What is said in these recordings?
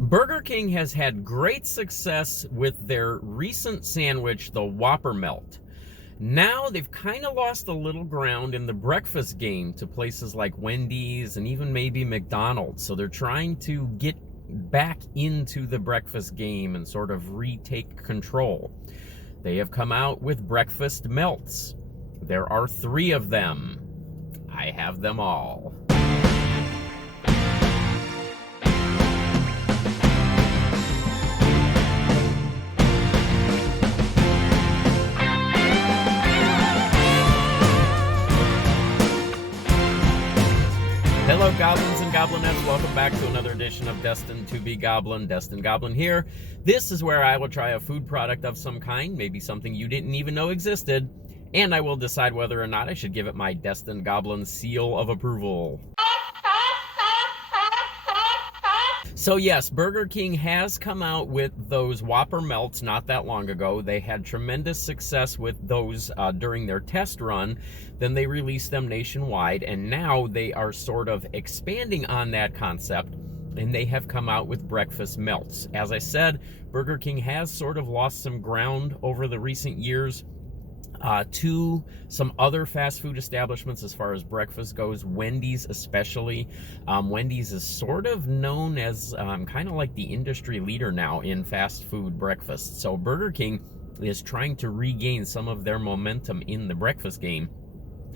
Burger King has had great success with their recent sandwich, the Whopper Melt. Now they've kind of lost a little ground in the breakfast game to places like Wendy's and even maybe McDonald's. So they're trying to get back into the breakfast game and sort of retake control. They have come out with breakfast melts. There are 3 of them. I have them all. Hello, goblins and goblinettes. Welcome back to another edition of Destined to be Goblin. Destined Goblin here. This is where I will try a food product of some kind, maybe something you didn't even know existed, and I will decide whether or not I should give it my Destined Goblin seal of approval. So yes, Burger King has come out with those Whopper Melts not that long ago. They had tremendous success with those during their test run. Then they released them nationwide, and now they are sort of expanding on that concept, and they have come out with breakfast melts. As I said, Burger King has sort of lost some ground over the recent years to some other fast food establishments as far as breakfast goes, Wendy's especially. Wendy's is sort of known as kind of like the industry leader now in fast food breakfast. So Burger King is trying to regain some of their momentum in the breakfast game,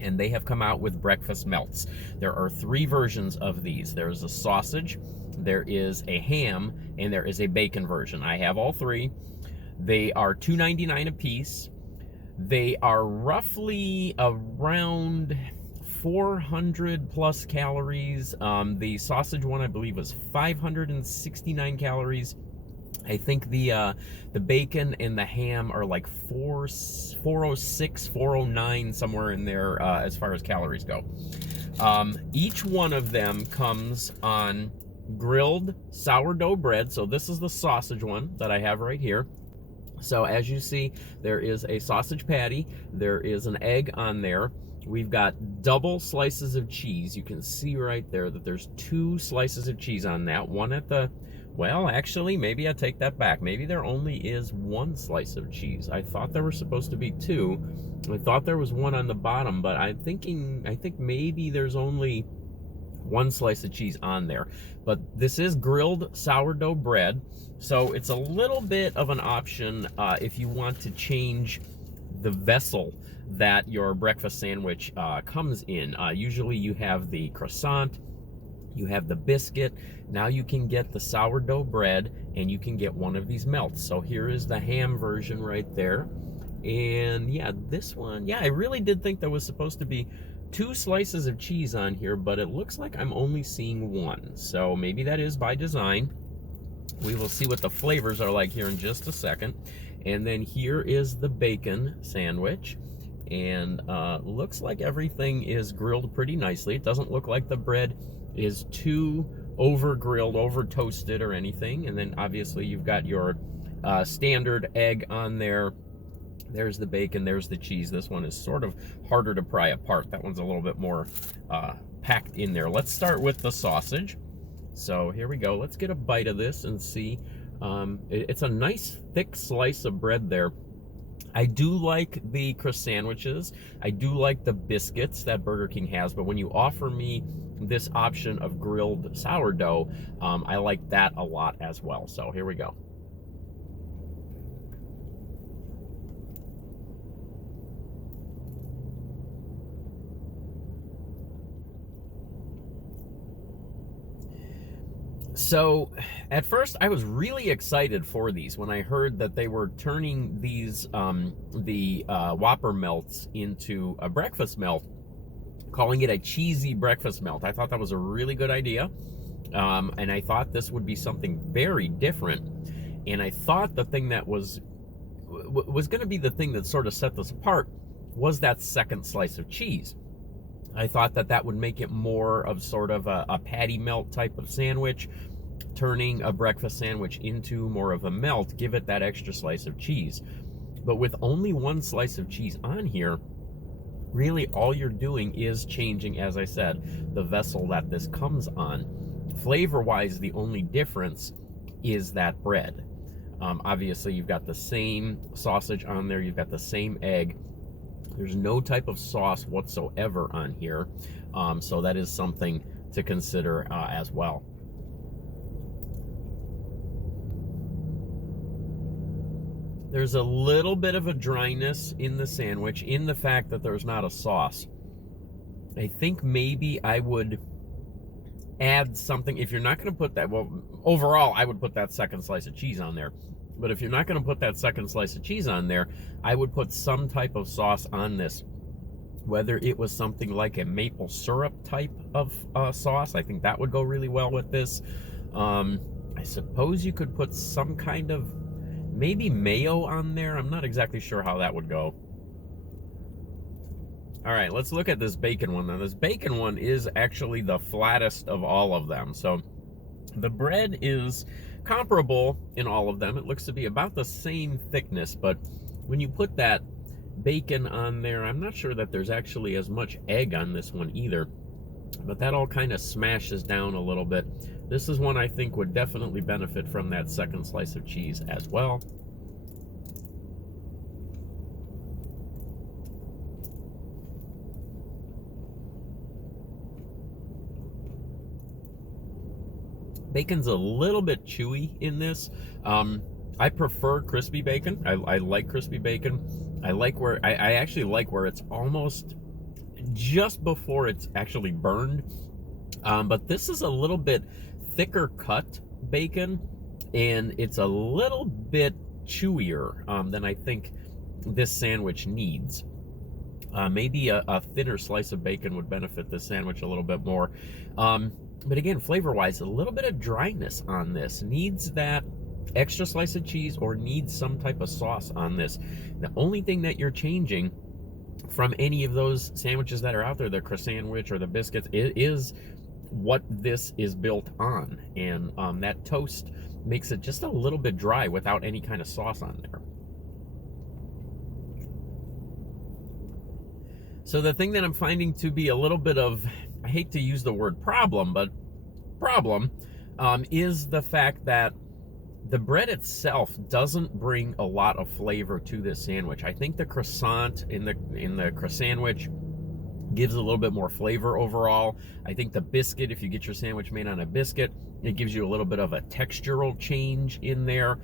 and they have come out with breakfast melts. There are 3 versions of these. There's a sausage, there is a ham, and there is a bacon version. I have all 3. They are $2.99 a piece. They are roughly around 400 plus calories. The sausage one, I believe, was 569 calories. I think the bacon and the ham are like 406, 409, somewhere in there as far as calories go. Each one of them comes on grilled sourdough bread. So this is the sausage one that I have right here. So as you see, there is a sausage patty, there is an egg on there. We've got double slices of cheese. You can see right there that there's 2 slices of cheese on that. One at the, well, actually, maybe I take that back. Maybe there only is 1 slice of cheese. I thought there were supposed to be 2. I thought there was 1 on the bottom, but I think maybe there's only 1 slice of cheese on there. But this is grilled sourdough bread, so it's a little bit of an option if you want to change the vessel that your breakfast sandwich comes in. Usually you have the croissant, you have the biscuit. Now you can get the sourdough bread, and you can get one of these melts. So here is the ham version right there. And yeah, this one, yeah, I really did think there was supposed to be 2 slices of cheese on here, but it looks like I'm only seeing 1. So maybe that is by design. We will see what the flavors are like here in just a second. And then here is the bacon sandwich. And looks like everything is grilled pretty nicely. It doesn't look like the bread is too over grilled, over toasted or anything. And then obviously you've got your standard egg on there. There's the bacon, there's the cheese. This one is sort of harder to pry apart. That one's a little bit more packed in there. Let's start with the sausage. So here we go. Let's get a bite of this and see. It's a nice thick slice of bread there. I do like the crust sandwiches. I do like the biscuits that Burger King has, but when you offer me this option of grilled sourdough, I like that a lot as well. So here we go. So at first I was really excited for these when I heard that they were turning these the Whopper Melts into a breakfast melt, calling it a cheesy breakfast melt. I thought that was a really good idea, and I thought this would be something very different. And I thought the thing that was going to be the thing that sort of set this apart was that second slice of cheese. I thought that that would make it more of sort of a patty melt type of sandwich, turning a breakfast sandwich into more of a melt, give it that extra slice of cheese. But with only 1 slice of cheese on here, really all you're doing is changing, as I said, the vessel that this comes on. Flavor-wise, the only difference is that bread. Obviously, you've got the same sausage on there. You've got the same egg. There's no type of sauce whatsoever on here. So that is something to consider as well. There's a little bit of a dryness in the sandwich in the fact that there's not a sauce. I think maybe I would add something. If you're not going to put that, well, overall, I would put that second slice of cheese on there. But if you're not going to put that second slice of cheese on there, I would put some type of sauce on this. Whether it was something like a maple syrup type of sauce, I think that would go really well with this. I suppose you could put some kind of maybe mayo on there. I'm not exactly sure how that would go. All right, let's look at this bacon one. Now, this bacon one is actually the flattest of all of them. So the bread is comparable in all of them. It looks to be about the same thickness, but when you put that bacon on there, I'm not sure that there's actually as much egg on this one either, but that all kind of smashes down a little bit. This is one I think would definitely benefit from that second slice of cheese as well. Bacon's a little bit chewy in this. I prefer crispy bacon. I like crispy bacon. I like where I actually like where it's almost just before it's actually burned. But this is a little bit thicker cut bacon, and it's a little bit chewier than I think this sandwich needs. Maybe a thinner slice of bacon would benefit this sandwich a little bit more. But again, flavor-wise, a little bit of dryness on this. Needs that extra slice of cheese or needs some type of sauce on this. The only thing that you're changing from any of those sandwiches that are out there, the croissant or the biscuits, is what this is built on. And that toast makes it just a little bit dry without any kind of sauce on there. So the thing that I'm finding to be a little bit of, I hate to use the word problem, but problem is the fact that the bread itself doesn't bring a lot of flavor to this sandwich. I think the croissant in the croissant gives a little bit more flavor overall. I think the biscuit, if you get your sandwich made on a biscuit, it gives you a little bit of a textural change in there.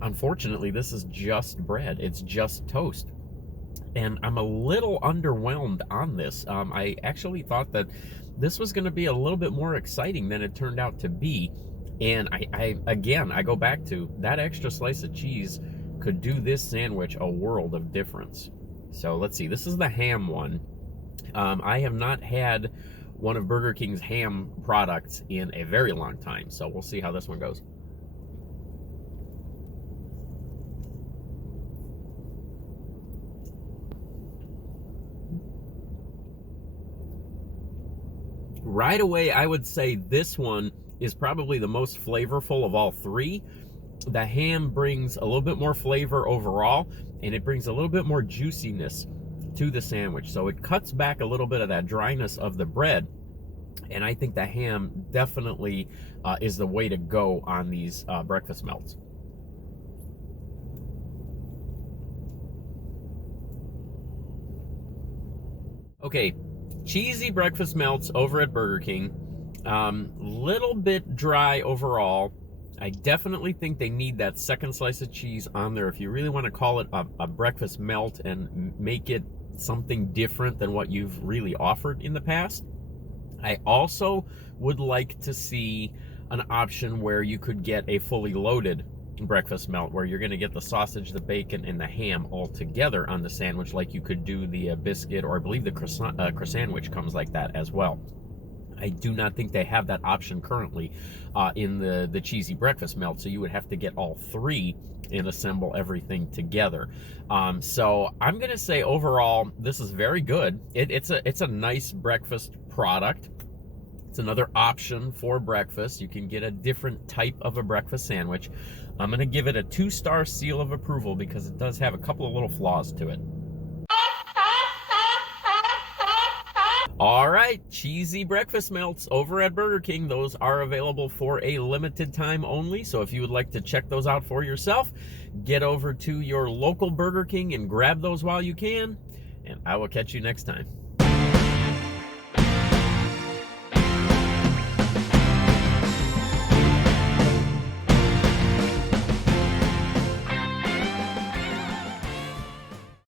Unfortunately, this is just bread. It's just toast. And I'm a little underwhelmed on this. I actually thought that this was going to be a little bit more exciting than it turned out to be. And I go back to that extra slice of cheese could do this sandwich a world of difference. So let's see. This is the ham one. I have not had one of Burger King's ham products in a very long time. So we'll see how this one goes. Right away, I would say this one is probably the most flavorful of all three. The ham brings a little bit more flavor overall, and it brings a little bit more juiciness to the sandwich. So it cuts back a little bit of that dryness of the bread, and I think the ham definitely is the way to go on these breakfast melts. Okay. Cheesy breakfast melts over at Burger King. Little bit dry overall. I definitely think they need that second slice of cheese on there if you really want to call it a breakfast melt and make it something different than what you've really offered in the past. I also would like to see an option where you could get a fully loaded breakfast melt where you're going to get the sausage, the bacon, and the ham all together on the sandwich, like you could do the biscuit, or I believe the croissant which comes like that as well. I do not think they have that option currently in the cheesy breakfast melt, so you would have to get all three and assemble everything together. So I'm going to say overall, this is very good. It's a nice breakfast product. It's another option for breakfast. You can get a different type of a breakfast sandwich. I'm going to give it a 2-star seal of approval because it does have a couple of little flaws to it. All right, cheesy breakfast melts over at Burger King. Those are available for a limited time only. So if you would like to check those out for yourself, get over to your local Burger King and grab those while you can. And I will catch you next time.